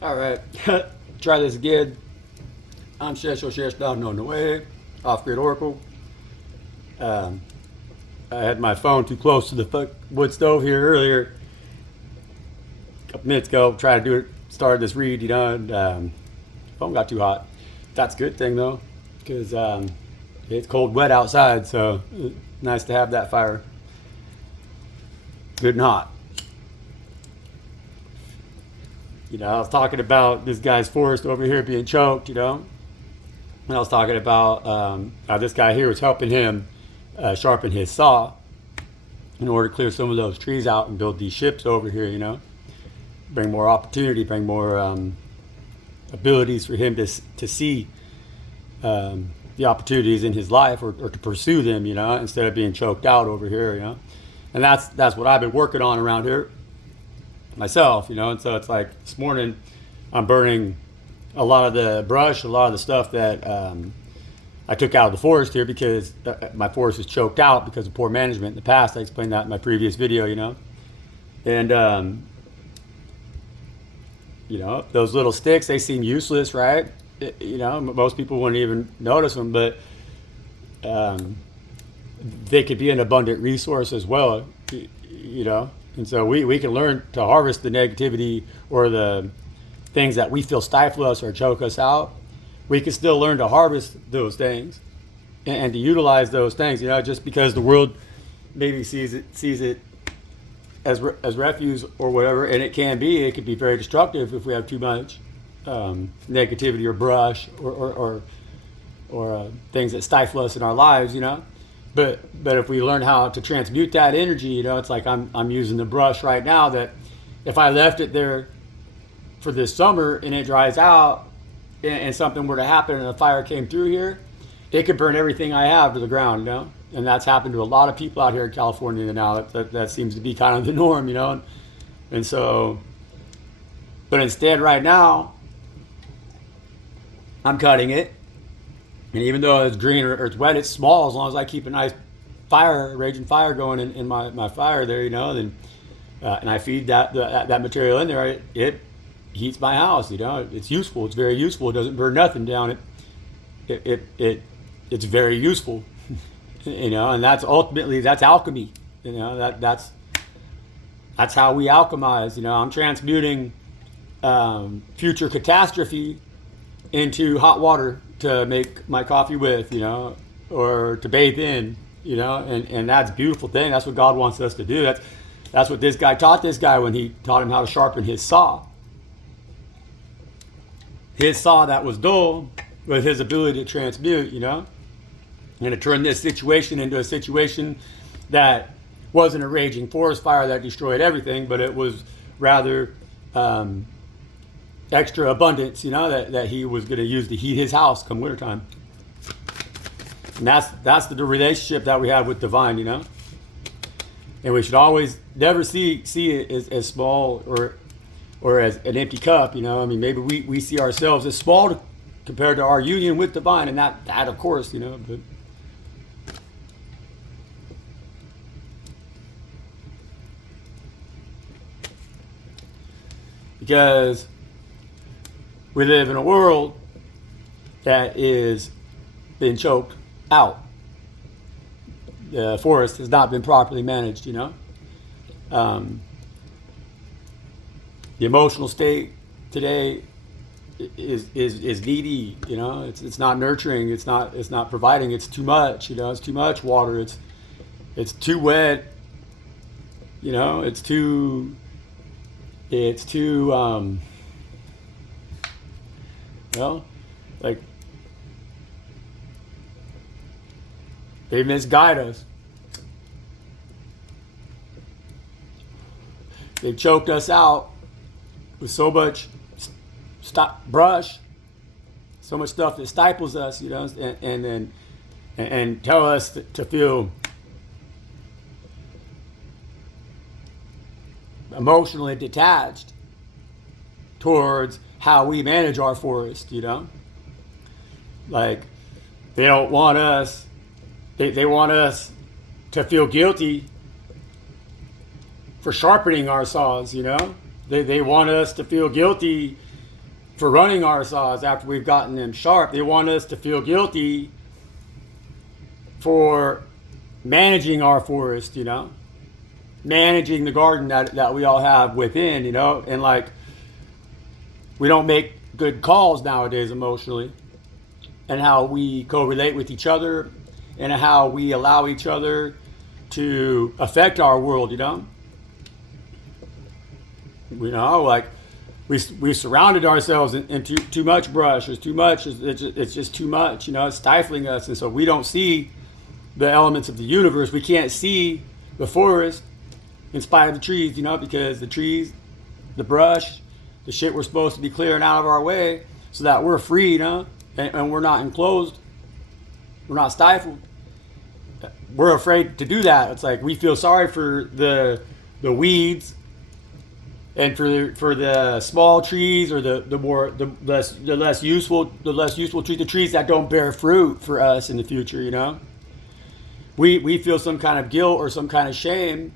All right, try this again. I'm Shesh down on the way, off grid Oracle. Um, I had my phone too close to the wood stove here earlier, a couple minutes ago. Tried to do it, started this read, and phone got too hot. That's a good thing though, because it's cold, wet outside, so nice to have that fire good and hot. I was talking about this guy's forest over here being choked, and I was talking about how this guy here was helping him sharpen his saw in order to clear some of those trees out and build these ships over here, bring more opportunity, bring more abilities for him to see the opportunities in his life or to pursue them, instead of being choked out over here, and that's what I've been working on around here myself, and so it's like this morning I'm burning a lot of the brush, a lot of the stuff that I took out of the forest here because my forest is choked out because of poor management in the past. I explained that in my previous video, and those little sticks, they seem useless, right? Most people wouldn't even notice them, but they could be an abundant resource as well, and so we can learn to harvest the negativity or the things that we feel stifle us or choke us out. We can still learn to harvest those things and to utilize those things, just because the world maybe sees it as refuse or whatever, and it can be very destructive if we have too much negativity or brush or things that stifle us in our lives, But if we learn how to transmute that energy, it's like I'm using the brush right now that if I left it there for this summer and it dries out and something were to happen and a fire came through here, it could burn everything I have to the ground, And that's happened to a lot of people out here in California now. That seems to be kind of the norm, And so, but instead right now, I'm cutting it. And even though it's green or it's wet, it's small as long as I keep a nice raging fire going in my fire there, then and I feed that material in there, it heats my house, It's useful. It's very useful. It doesn't burn nothing down. It's very useful, and that's alchemy, that's how we alchemize, I'm transmuting future catastrophe into hot water to make my coffee with, or to bathe in, and that's a beautiful thing. That's what God wants us to do. That's what this guy taught this guy when he taught him how to sharpen his saw. His saw that was dull with his ability to transmute, and to turn this situation into a situation that wasn't a raging forest fire that destroyed everything, but it was rather extra abundance, that he was going to use to heat his house come wintertime. And that's the relationship that we have with divine, And we should always never see it as small or as an empty cup, maybe we see ourselves as small compared to our union with divine, and that of course, but because we live in a world that is been choked out. The forest has not been properly managed, The emotional state today is needy, It's not nurturing. It's not providing. It's too much, It's too much water. It's too wet. It's too. Like they misguide us. They choked us out with so much brush, so much stuff that stifles us, and tell us to feel emotionally detached towards how we manage our forest, Like they don't want us, they want us to feel guilty for sharpening our saws, They want us to feel guilty for running our saws after we've gotten them sharp. They want us to feel guilty for managing our forest, you know, managing the garden that we all have within, you know, and like we don't make good calls nowadays emotionally, and how we correlate with each other and how we allow each other to affect our world, you know. You know, like we surrounded ourselves in too much brush. There's too much. It's just too much, you know. It's stifling us, and so we don't see the elements of the universe. We can't see the forest in spite of the trees, you know, because the trees, the brush, the shit we're supposed to be clearing out of our way so that we're free, you know, and we're not enclosed. We're not stifled. We're afraid to do that. It's like we feel sorry for the weeds and for the small trees, or the less useful trees, the trees that don't bear fruit for us in the future, you know. We feel some kind of guilt or some kind of shame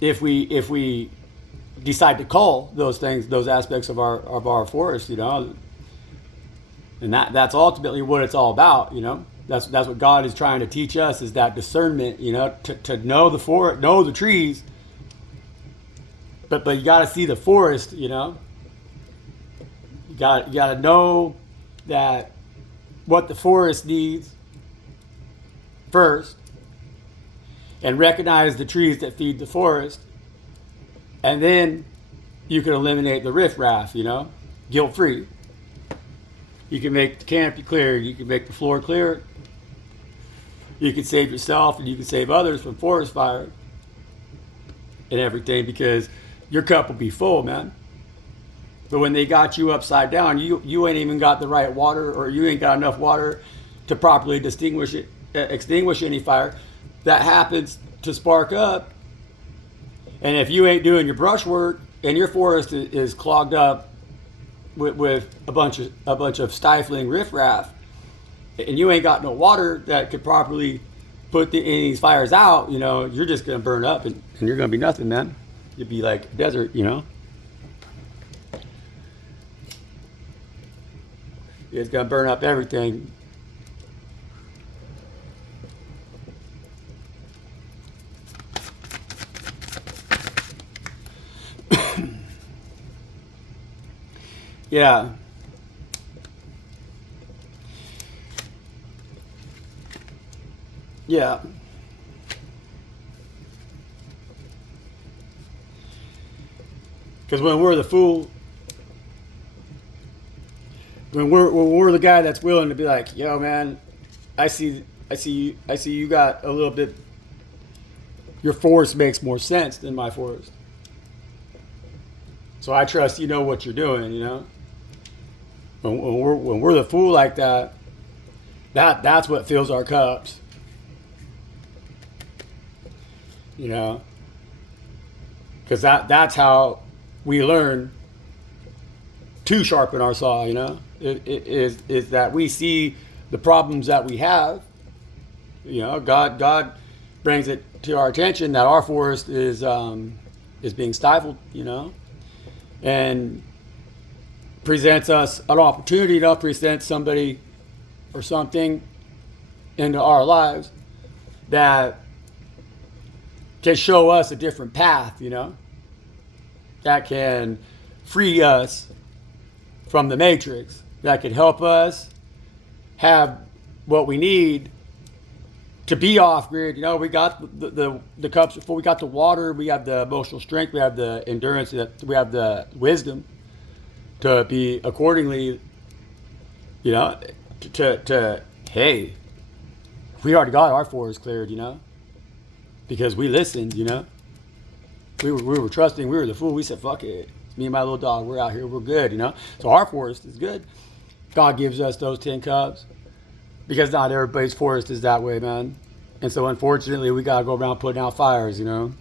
if we decide to cull those things, those aspects of our forest, you know. And that's ultimately what it's all about, you know. That's what God is trying to teach us, is that discernment, you know, to know the forest, know the trees, but you got to see the forest, you know. You got to know that what the forest needs first, and recognize the trees that feed the forest, and then you can eliminate the riffraff, you know, guilt-free. You can make the canopy clear, you can make the floor clear, you can save yourself and you can save others from forest fire and everything, because your cup will be full, man. But when they got you upside down, you ain't even got the right water, or you ain't got enough water to properly extinguish any fire that happens to spark up. And if you ain't doing your brush work and your forest is clogged up with a bunch of stifling riffraff, and you ain't got no water that could properly put any of these fires out, you know, you're just gonna burn up and you're gonna be nothing, man. You'd be like a desert, you know. It's gonna burn up everything. Yeah. Yeah. Because when we're the fool, when we're the guy that's willing to be like, yo, man, I see you got a little bit. Your forest makes more sense than my forest, so I trust you know what you're doing. You know, when we're the fool like that, that's what fills our cups. You know, because that's how we learn to sharpen our saw. You know, it is that we see the problems that we have. You know, God brings it to our attention that our forest is being stifled. You know, and presents us an opportunity to present somebody or something into our lives that can show us a different path, you know, that can free us from the matrix, that can help us have what we need to be off grid. You know, we got the cups before, we got the water, we have the emotional strength, we have the endurance, we have the wisdom to be accordingly, you know, to hey, we already got our forest cleared, you know, because we listened, you know. We were trusting, we were the fool. We said, fuck it. It's me and my little dog. We're out here. We're good, you know. So our forest is good. God gives us those 10 cups because not everybody's forest is that way, man. And so unfortunately, we got to go around putting out fires, you know.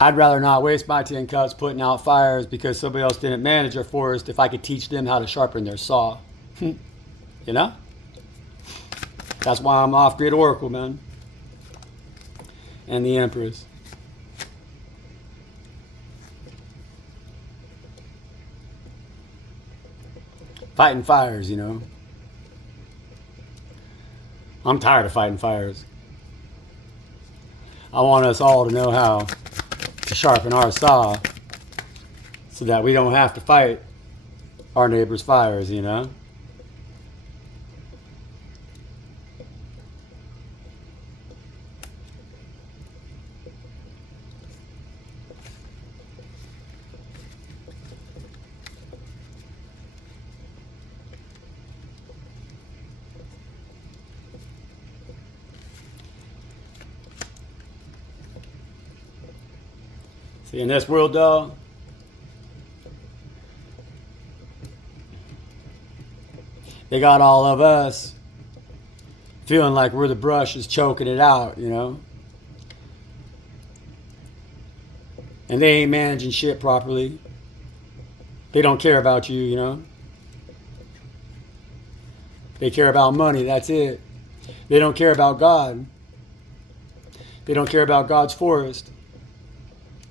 I'd rather not waste my 10 cups putting out fires because somebody else didn't manage their forest if I could teach them how to sharpen their saw. You know? That's why I'm off-grid Oracle, man. And the Empress. Fighting fires, I'm tired of fighting fires. I want us all to know how to sharpen our saw so that we don't have to fight our neighbor's fires, See, in this world, though, they got all of us feeling like we're the brush is choking it out, And they ain't managing shit properly. They don't care about you, They care about money, that's it. They don't care about God. They don't care about God's forest.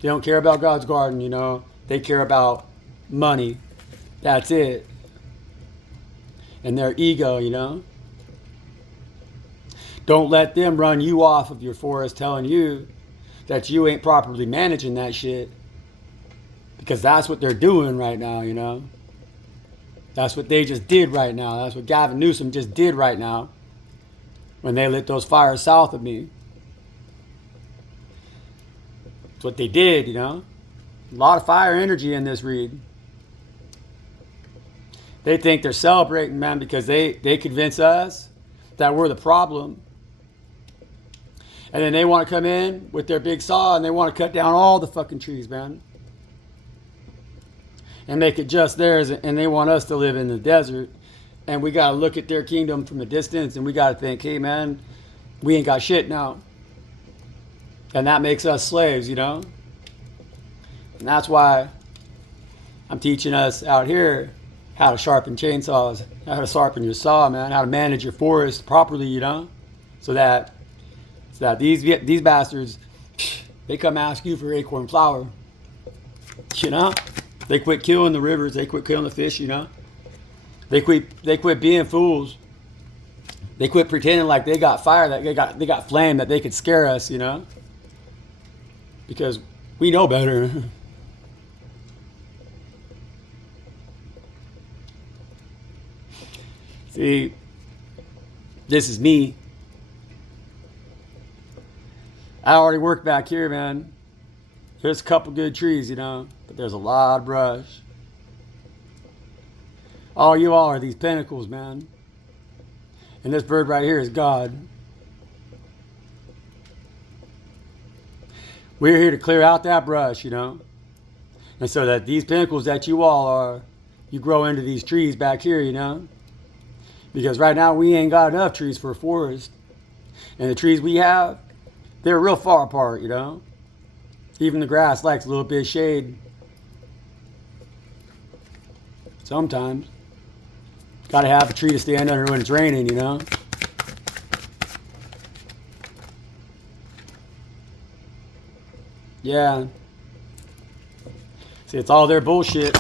They don't care about God's garden, They care about money. That's it. And their ego, Don't let them run you off of your forest telling you that you ain't properly managing that shit. Because that's what they're doing right now, That's what they just did right now. That's what Gavin Newsom just did right now when they lit those fires south of me. That's what they did, A lot of fire energy in this read. They think they're celebrating, man, because they convince us that we're the problem. And then they want to come in with their big saw and they want to cut down all the fucking trees, man. And make it just theirs. And they want us to live in the desert. And we got to look at their kingdom from a distance and we got to think, hey, man, we ain't got shit now. And that makes us slaves, And that's why I'm teaching us out here how to sharpen chainsaws, how to sharpen your saw, man, how to manage your forest properly, So that these bastards, they come ask you for acorn flour, They quit killing the rivers, they quit killing the fish, They quit being fools. They quit pretending like they got fire, that they got flame, that they could scare us, Because we know better. See, this is me. I already worked back here, man. There's a couple good trees, but there's a lot of brush. All you all are these pinnacles, man. And this bird right here is God. We're here to clear out that brush, And so that these pinnacles that you all are, you grow into these trees back here, Because right now we ain't got enough trees for a forest. And the trees we have, they're real far apart, Even the grass likes a little bit of shade. Sometimes. Got to have a tree to stand under when it's raining, Yeah. See, it's all their bullshit.